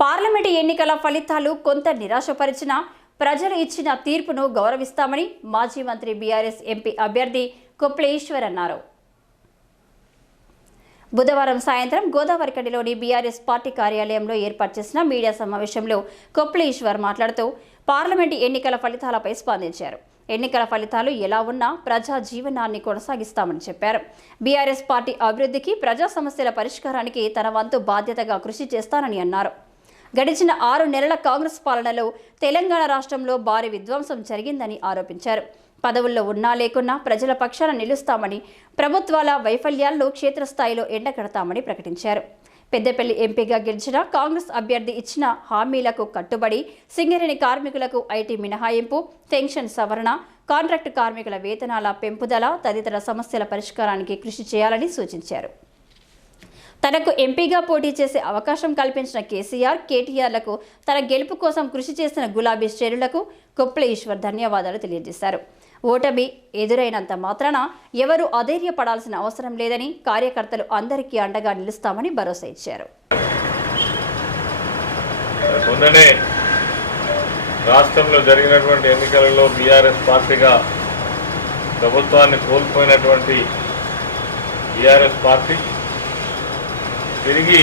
Parliament ఎన్నికల ఫలితాలు కొంత నిరాశపరిచినా ప్రజలు ఇచ్చిన తీర్పును గౌరవిస్తామని మాజీ మంత్రి బీఆర్ఎస్ ఎంపీ అభ్యర్థి కొప్లేశ్వర్ అన్నారు. బుధవారం సాయంత్రం గోదావరికడిలోని బీఆర్ఎస్ పార్టీ కార్యాలయంలో ఏర్పాటు చేసిన మీడియా సమావేశంలో కొప్లేశ్వర్ మాట్లాడుతూ పార్లమెంటు ఎన్నికల ఫలితాలపై స్పందించారు. ఎన్నికల ఫలితాలు ఎలా ఉన్నా ప్రజా జీవనాన్ని కొనసాగిస్తామని చెప్పారు. బీఆర్ఎస్ పార్టీ అభివృద్ధికి ప్రజా సమస్యల పరిష్కారానికి తన వంతు బాధ్యతగా కృషి చేస్తానని అన్నారు. గడిచిన ఆరు నెలల కాంగ్రెస్ పాలనలో తెలంగాణ రాష్ట్రంలో భారీ విధ్వంసం జరిగిందని ఆరోపించారు. పదవుల్లో ఉన్నా లేకున్నా ప్రజల పక్షాన నిలుస్తామని ప్రభుత్వాల వైఫల్యాలను క్షేత్రస్థాయిలో ఎండగడతామని ప్రకటించారు. పెద్దపల్లి ఎంపీగా గెలిచిన కాంగ్రెస్ అభ్యర్థి ఇచ్చిన హామీలకు కట్టుబడి సింగరేణి కార్మికులకు ఐటీ మినహాయింపు పెన్షన్ సవరణ కాంట్రాక్టు కార్మికుల వేతనాల పెంపుదల తదితర సమస్యల పరిష్కారానికి కృషి చేయాలని సూచించారు. తనకు ఎంపీగా పోటీ చేసే అవకాశం కల్పించిన కేసీఆర్ కేటీఆర్లకు తన గెలుపు కోసం కృషి చేసిన గులాబీ శ్రేణులకు కొప్పుల ఈశ్వర్ ధన్యవాదాలు తెలియజేశారు. ఓటమి ఎదురైనంత మాత్రాన ఎవరు అధైర్యపడాల్సిన అవసరం లేదని కార్యకర్తలు అందరికీ అండగా నిలుస్తామని భరోసా ఇచ్చారు. రాష్ట్రంలో జరిగినటువంటి ఎన్నికలలో బీఆర్ఎస్ పార్టీగా ప్రభుత్వాన్ని కోల్పోయినటువంటి బీఆర్ఎస్ పార్టీ తిరిగి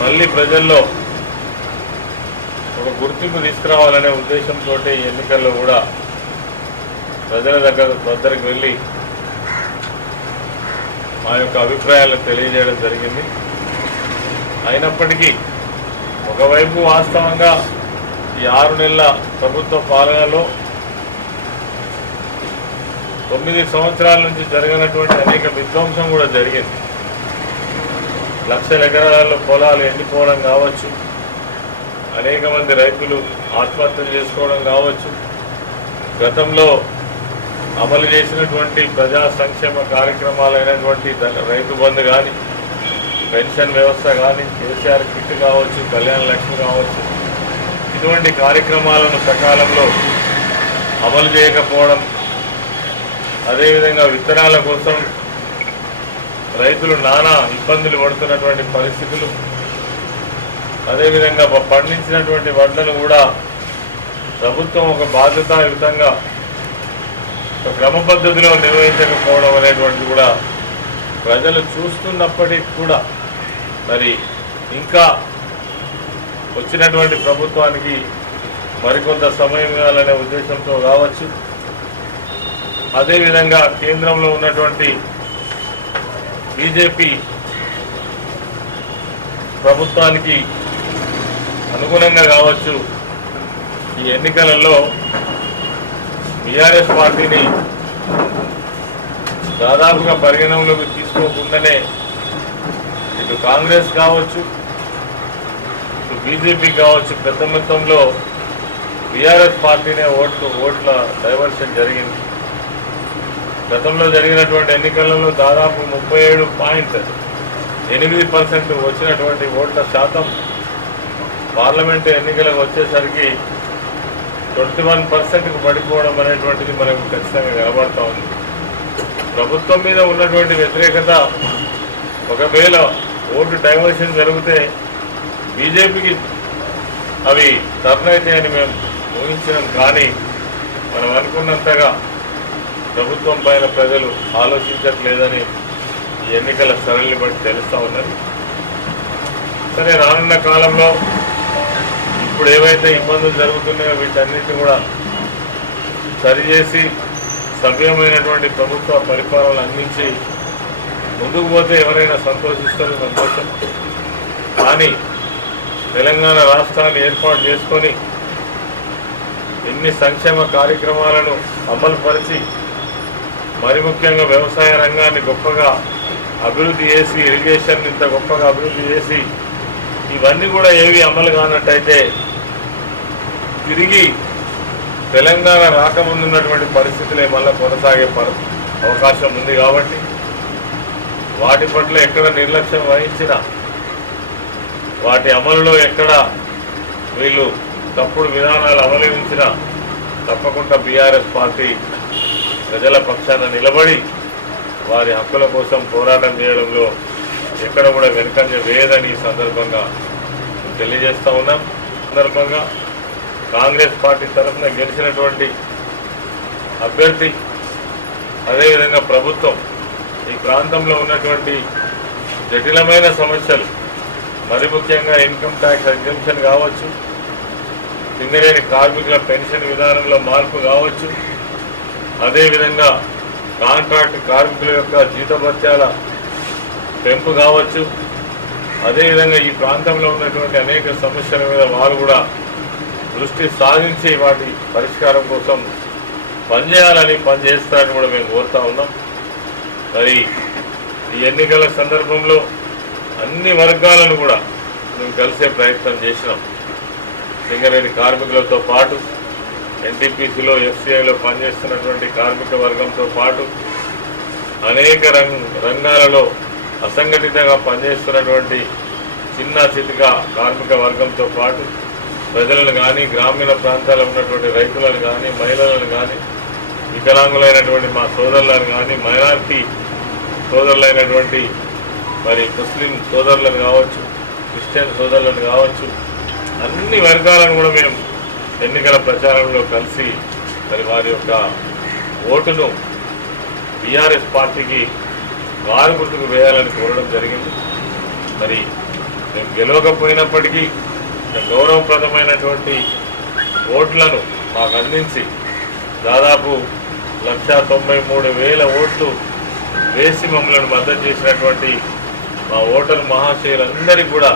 మళ్ళీ ప్రజల్లో ఒక గుర్తింపు తీసుకురావాలనే ఉద్దేశంతో ఎన్నికల్లో కూడా ప్రజల దగ్గర దగ్గరికి వెళ్ళి మా యొక్క అభిప్రాయాలను తెలియజేయడం జరిగింది. అయినప్పటికీ ఒకవైపు వాస్తవంగా ఈ ఆరు నెలల ప్రభుత్వ పాలనలో తొమ్మిది సంవత్సరాల నుంచి జరగనటువంటి అనేక విధ్వంసం కూడా జరిగింది. లక్షల ఎకరాలలో పొలాలు ఎండిపోవడం కావచ్చు. అనేక మంది రైతులు ఆత్మహత్యలు చేసుకోవడం కావచ్చు. గతంలో అమలు చేసినటువంటి ప్రజా సంక్షేమ కార్యక్రమాలైనటువంటి ద- రైతు బంధు కానీ పెన్షన్ వ్యవస్థ కానీ కేసీఆర్ కిట్ కావచ్చు కళ్యాణ లక్ష్మి కావచ్చు ఇటువంటి కార్యక్రమాలను సకాలంలో అమలు చేయకపోవడం అదేవిధంగా విత్తనాల కోసం రైతులు నానా ఇబ్బందులు పడుతున్నటువంటి పరిస్థితులు. అదేవిధంగా పండించినటువంటి వడ్లను కూడా ప్రభుత్వం ఒక బాధ్యతాయుతంగా క్రమ పద్ధతిలో నిర్వహించకపోవడం అనేటువంటిది కూడా ప్రజలు చూస్తున్నప్పటికీ కూడా మరి ఇంకా వచ్చినటువంటి ప్రభుత్వానికి మరికొంత సమయం ఇవ్వాలనే ఉద్దేశంతో కావచ్చు. అదేవిధంగా కేంద్రంలో ఉన్నటువంటి బీజేపీ ప్రభుత్వానికి అనుగుణంగా కావచ్చు ఈ ఎన్నికలలో బీఆర్ఎస్ పార్టీని దాదాపుగా పరిగణనలోకి తీసుకోకుండానే ఇటు కాంగ్రెస్ కావచ్చు ఇటు బీజేపీ కావచ్చు పెద్ద మొత్తంలో బీఆర్ఎస్ పార్టీనే ఓట్లు ఓట్ల డైవర్షన్ జరిగింది. గతంలో జరిగినటువంటి ఎన్నికలలో దాదాపు ముప్పై ఏడు పాయింట్ ఎనిమిది పర్సెంట్ వచ్చినటువంటి ఓట్ల శాతం పార్లమెంటు ఎన్నికలకు వచ్చేసరికి ట్వంటీ వన్ పర్సెంట్కి పడిపోవడం అనేటువంటిది మనకు ఖచ్చితంగా కనబడతా ఉంది. ప్రభుత్వం మీద ఉన్నటువంటి వ్యతిరేకత ఒకవేళ ఓటు డైవర్షన్ జరిగితే బీజేపీకి అవి టర్న్ అవుతాయని మేము ఊహించినాం. కానీ మనం అనుకున్నంతగా ప్రభుత్వం పైన ప్రజలు ఆలోచించట్లేదని ఈ ఎన్నికల సరళిని బట్టి తెలుస్తూ ఉన్నది. సరే రానున్న కాలంలో ఇప్పుడు ఏవైతే ఇబ్బందులు జరుగుతున్నాయో వీటన్నిటిని కూడా సరిచేసి సభ్యమైనటువంటి ప్రభుత్వ పరిపాలన అందించి ముందుకు పోతే ఎవరైనా సంతోషిస్తారు సంతోషం కానీ తెలంగాణ రాష్ట్రాన్ని ఏర్పాటు చేసుకొని ఎన్ని సంక్షేమ కార్యక్రమాలను అమలుపరిచి మరి ముఖ్యంగా వ్యవసాయ రంగాన్ని గొప్పగా అభివృద్ధి చేసి ఇరిగేషన్ ఇంత గొప్పగా అభివృద్ధి చేసి ఇవన్నీ కూడా ఏవి అమలు కానట్టయితే తిరిగి తెలంగాణ రాకముందున్నటువంటి పరిస్థితులే మళ్ళీ కొనసాగే అవకాశం ఉంది కాబట్టి వాటి పట్ల ఎక్కడ నిర్లక్ష్యం వహించినా వాటి అమలులో ఎక్కడ వీళ్ళు తప్పుడు విధానాలు అవలంబించినా తప్పకుండా బీఆర్ఎస్ పార్టీ ప్రజల పక్షాన నిలబడి వారి హక్కుల కోసం పోరాటం చేయడంలో ఎక్కడ కూడా వెనుకంజ వేయదని ఈ సందర్భంగా తెలియజేస్తూ ఉన్నాం. సందర్భంగా కాంగ్రెస్ పార్టీ తరఫున గెలిచినటువంటి అభ్యర్థి అదేవిధంగా ప్రభుత్వం ఈ ప్రాంతంలో ఉన్నటువంటి జటిలమైన సమస్యలు మరి ముఖ్యంగా ఇన్కమ్ ట్యాక్స్ ఎగ్జంప్షన్ కావచ్చు సింగరేణి కార్మికుల పెన్షన్ విధానంలో మార్పు కావచ్చు అదేవిధంగా కాంట్రాక్ట్ కార్మికుల యొక్క జీతభత్యాల పెంపు కావచ్చు. అదేవిధంగా ఈ ప్రాంతంలో ఉన్నటువంటి అనేక సమస్యల మీద వారు కూడా దృష్టి సాధించి వాటి పరిష్కారం కోసం పనిచేయాలని పనిచేస్తారని కూడా మేము కోరుతా ఉన్నాం. మరి ఈ ఎన్నికల సందర్భంలో అన్ని వర్గాలను కూడా మేము కలిసే ప్రయత్నం చేసినాం. సింగరేణి కార్మికులతో పాటు ఎన్టీపీసీలో ఎస్సీఐలో పనిచేస్తున్నటువంటి కార్మిక వర్గంతో పాటు అనేక రంగాలలో అసంఘటితంగా పనిచేస్తున్నటువంటి చిన్న చితిక కార్మిక వర్గంతో పాటు ప్రజలను కానీ గ్రామీణ ప్రాంతాల్లో ఉన్నటువంటి రైతులను కానీ మహిళలను కానీ వికలాంగులైనటువంటి మా సోదరులను కానీ మైనార్టీ సోదరులైనటువంటి మరి ముస్లిం సోదరులను కావచ్చు క్రిస్టియన్ సోదరులను కావచ్చు అన్ని వర్గాలను కూడా మేము ఎన్నికల ప్రచారంలో కలిసి మరి వారి యొక్క ఓటును బీఆర్ఎస్ పార్టీకి వారి గుర్తుకు వేయాలని కోరడం జరిగింది. మరి మేము గెలవకపోయినప్పటికీ గౌరవప్రదమైనటువంటి ఓట్లను మాకు అందించి దాదాపు లక్ష తొంభై మూడు వేల ఓట్లు వేసి మమ్మల్ని మద్దతు చేసినటువంటి మా ఓటరు మహాశయులందరికీ కూడా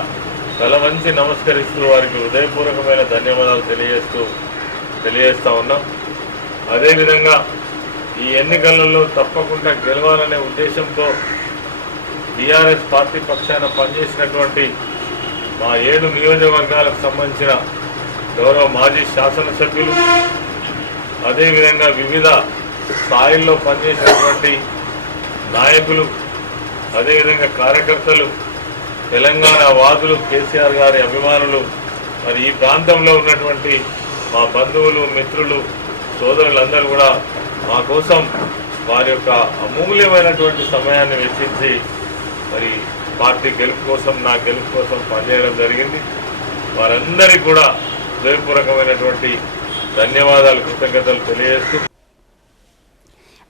తల వంచి నమస్కరిస్తూ వారికి హృదయపూర్వకమైన ధన్యవాదాలు తెలియజేస్తూ తెలియజేస్తూ ఉన్నాం. అదేవిధంగా ఈ ఎన్నికలలో తప్పకుండా గెలవాలనే ఉద్దేశంతో టీఆర్ఎస్ పార్టీ పక్షాన పనిచేసినటువంటి మా ఏడు నియోజకవర్గాలకు సంబంధించిన గౌరవ మాజీ శాసనసభ్యులు అదేవిధంగా వివిధ స్థాయిల్లో పనిచేసినటువంటి నాయకులు అదేవిధంగా కార్యకర్తలు తెలంగాణ వాదులు కేసీఆర్ గారి అభిమానులు మరి ఈ ప్రాంతంలో ఉన్నటువంటి మా బంధువులు మిత్రులు సోదరులందరూ కూడా మా కోసం వారి యొక్క అమూల్యమైనటువంటి సమయాన్ని వెచ్చించి మరి పార్టీ గెలుపు కోసం నా గెలుపు కోసం పనిచేయడం జరిగింది. వారందరికీ కూడా హృదయపూర్వకమైనటువంటి ధన్యవాదాలు కృతజ్ఞతలు తెలియజేస్తూ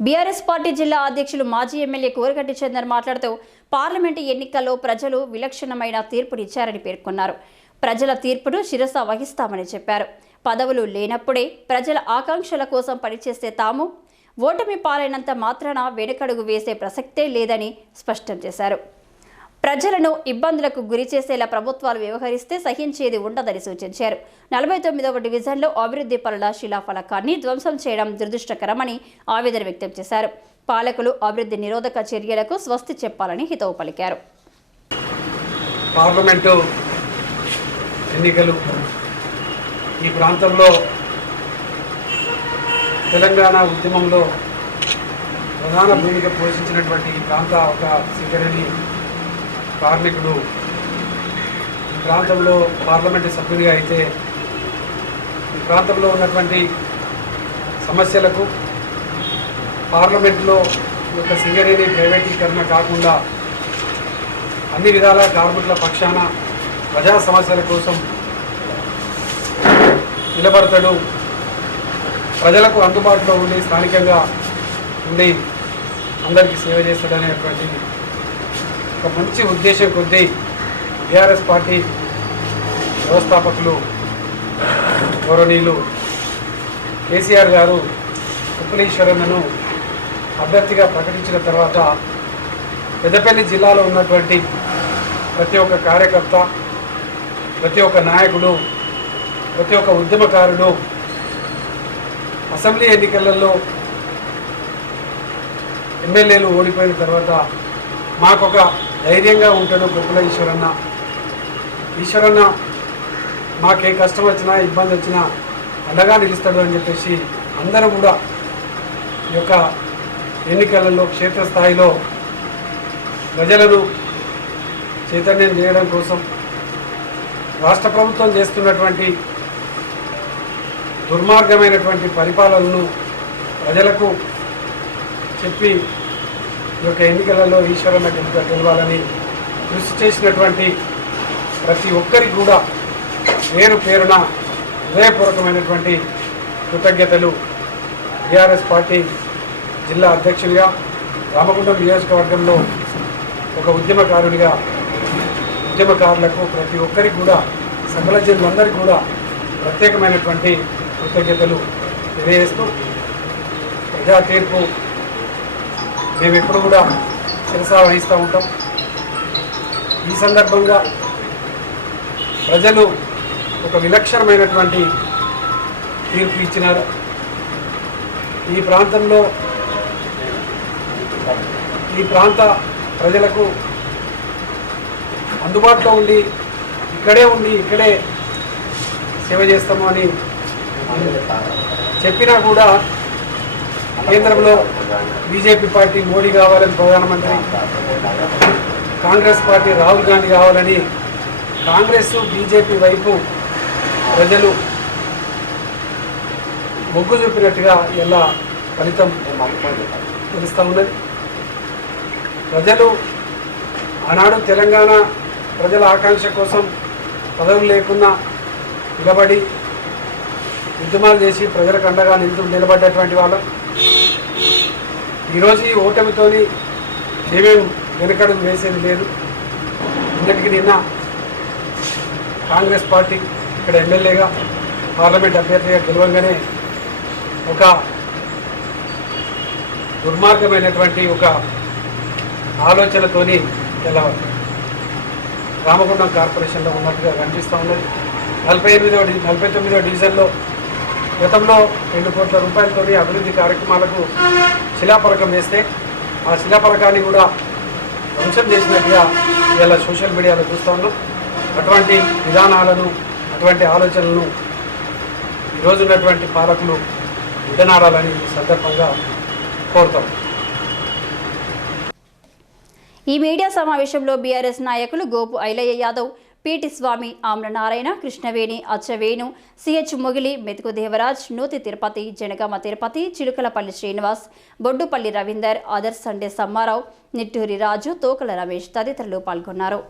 బీఆర్ఎస్ పార్టీ జిల్లా అధ్యక్షులు మాజీ ఎమ్మెల్యే కోరగడ్డి చందర్ మాట్లాడుతూ పార్లమెంటు ఎన్నికల్లో ప్రజలు విలక్షణమైన తీర్పునిచ్చారని పేర్కొన్నారు. ప్రజల తీర్పును శిరస వహిస్తామని చెప్పారు. పదవులు లేనప్పుడే ప్రజల ఆకాంక్షల కోసం పనిచేస్తే తాము ఓటమి పాలైనంత మాత్రాన వెనుకడుగు వేసే ప్రసక్తే లేదని స్పష్టం చేశారు. ప్రజలను ఇబ్బందులకు గురి చేసేలా ప్రభుత్వాలు వ్యవహరిస్తే సహించేది ఉండదని సూచించారు. నలభై తొమ్మిదవ డివిజన్లో అభివృద్ధి పనుల శిలాఫలకాన్ని ధ్వంసం చేయడం దురదృష్టకరమని ఆవేదన వ్యక్తం చేశారు. పాలకులు అభివృద్ధి నిరోధక చర్యలకు స్వస్తి చెప్పాలని హితవు పలికారు. పార్లమెంటు ఎన్నికలు ఈ ప్రాంతంలో తెలంగాణ ఉద్యమంలో ప్రధాన భూమిక పోషించినటువంటి ఈ ప్రాంత ఒక సింగరేణి కార్మికుడు ఈ ప్రాంతంలో పార్లమెంటు సభ్యుడిగా అయితే ఈ ప్రాంతంలో ఉన్నటువంటి సమస్యలకు పార్లమెంట్లో యొక్క సింగరేణి ప్రైవేటీకరణ కాకుండా అన్ని విధాల కార్మికుల పక్షాన ప్రజా సమస్యల కోసం నిలబడతాడు. ప్రజలకు అందుబాటులో ఉండి స్థానికంగా ఉండి అందరికీ సేవ చేస్తాడనేటువంటి ఒక మంచి ఉద్దేశం కొద్దీ బీఆర్ఎస్ పార్టీ వ్యవస్థాపకులు గౌరవనీయులు కేసీఆర్ గారు ఉప్పులీశ్వరన్నను అభ్యర్థిగా ప్రకటించిన తర్వాత పెద్దపల్లి జిల్లాలో ఉన్నటువంటి ప్రతి ఒక్క కార్యకర్త ప్రతి ఒక్క నాయకుడు ప్రతి ఒక్క ఉద్యమకారుడు అసెంబ్లీ ఎన్నికలలో ఎమ్మెల్యేలు ఓడిపోయిన తర్వాత మాకొక ధైర్యంగా ఉంటాడు గొప్పల ఈశ్వరన్న. ఈశ్వరన్న మాకే కష్టం వచ్చినా ఇబ్బంది వచ్చినా అండగా నిలుస్తాడు అని చెప్పేసి అందరూ కూడా ఈ యొక్క ఎన్నికలలో క్షేత్రస్థాయిలో ప్రజలను చైతన్యం చేయడం కోసం రాష్ట్ర ప్రభుత్వం చేస్తున్నటువంటి దుర్మార్గమైనటువంటి పరిపాలనను ప్రజలకు చెప్పి ఈ యొక్క ఎన్నికలలో ఈశ్వరన్న గెలుపు గెలవాలని కృషి చేసినటువంటి ప్రతి ఒక్కరికి కూడా పేరు పేరున హృదయపూర్వకమైనటువంటి కృతజ్ఞతలు. టీఆర్ఎస్ పార్టీ జిల్లా అధ్యక్షుడిగా రామగుండం నియోజకవర్గంలో ఒక ఉద్యమకారుడిగా ఉద్యమకారులకు ప్రతి ఒక్కరికి కూడా సకల జనులందరికీ కూడా ప్రత్యేకమైనటువంటి కృతజ్ఞతలు తెలియజేస్తూ ప్రజా తీర్పు మేము ఎప్పుడు కూడా శిరసా వహిస్తూ ఉంటాం. ఈ సందర్భంగా ప్రజలు ఒక విలక్షణమైనటువంటి తీర్పు ఇచ్చినారు. ఈ ప్రాంతంలో ఈ ప్రాంత ప్రజలకు అందుబాటులో ఉండి ఇక్కడే ఉండి ఇక్కడే సేవ చేస్తాము అని చెప్పినా కూడా కేంద్రంలో బీజేపీ పార్టీ మోడీ కావాలని ప్రధానమంత్రి కాంగ్రెస్ పార్టీ రాహుల్ గాంధీ కావాలని కాంగ్రెస్ బీజేపీ వైపు ప్రజలు మొగ్గు చూపినట్టుగా ఇలా ఫలితం తెలుస్తూ ఉన్నది. ప్రజలు ఆనాడు తెలంగాణ ప్రజల ఆకాంక్ష కోసం పదవులు లేకుండా నిలబడి ఉద్యమాలు చేసి ప్రజలకు అండగా నిలుతూ నిలబడ్డటువంటి వాళ్ళం. ఈరోజు ఈ ఓటమితోని మేమేం వెనకడం వేసేది లేదు. ఇంతటికి నిన్న కాంగ్రెస్ పార్టీ ఇక్కడ ఎమ్మెల్యేగా పార్లమెంట్ అభ్యర్థిగా గెలవంగానే ఒక దుర్మార్గమైనటువంటి ఒక ఆలోచనతోని ఇలా రామగుండం కార్పొరేషన్లో ఉన్నట్టుగా కనిపిస్తూ ఉన్నది. నలభై ఎనిమిదో నలభై తొమ్మిదో డివిజన్లో గతంలో రెండు కోట్ల రూపాయలతో అభివృద్ధి కార్యక్రమాలకు శిలాఫలకం వేస్తే ఆ శిలాఫలకాన్ని కూడా ధ్వంసం చేసినట్టుగా ఇలా సోషల్ మీడియాలో చూస్తూ ఉన్నాం. అటువంటి విధానాలను అటువంటి ఆలోచనలను ఈరోజు ఉన్నటువంటి పాలకులు విడనాడాలని సందర్భంగా కోరుతాం. ఈ మీడియా సమావేశంలో బీఆర్ఎస్ నాయకులు గోపు ఐలయ్య యాదవ్ పీటి స్వామి ఆమ్రనారాయణ కృష్ణవేణి అచ్చవేణు సిహెచ్ మొగిలి మెతుకు దేవరాజ్ నూతి తిరుపతి జనగామ తిరుపతి చిలుకలపల్లి శ్రీనివాస్ బొడ్డుపల్లి రవీందర్ ఆదర్శ్ సండే సమ్మారావు నిట్టూరి రాజు తోకల రమేష్ తదితరులు పాల్గొన్నారు.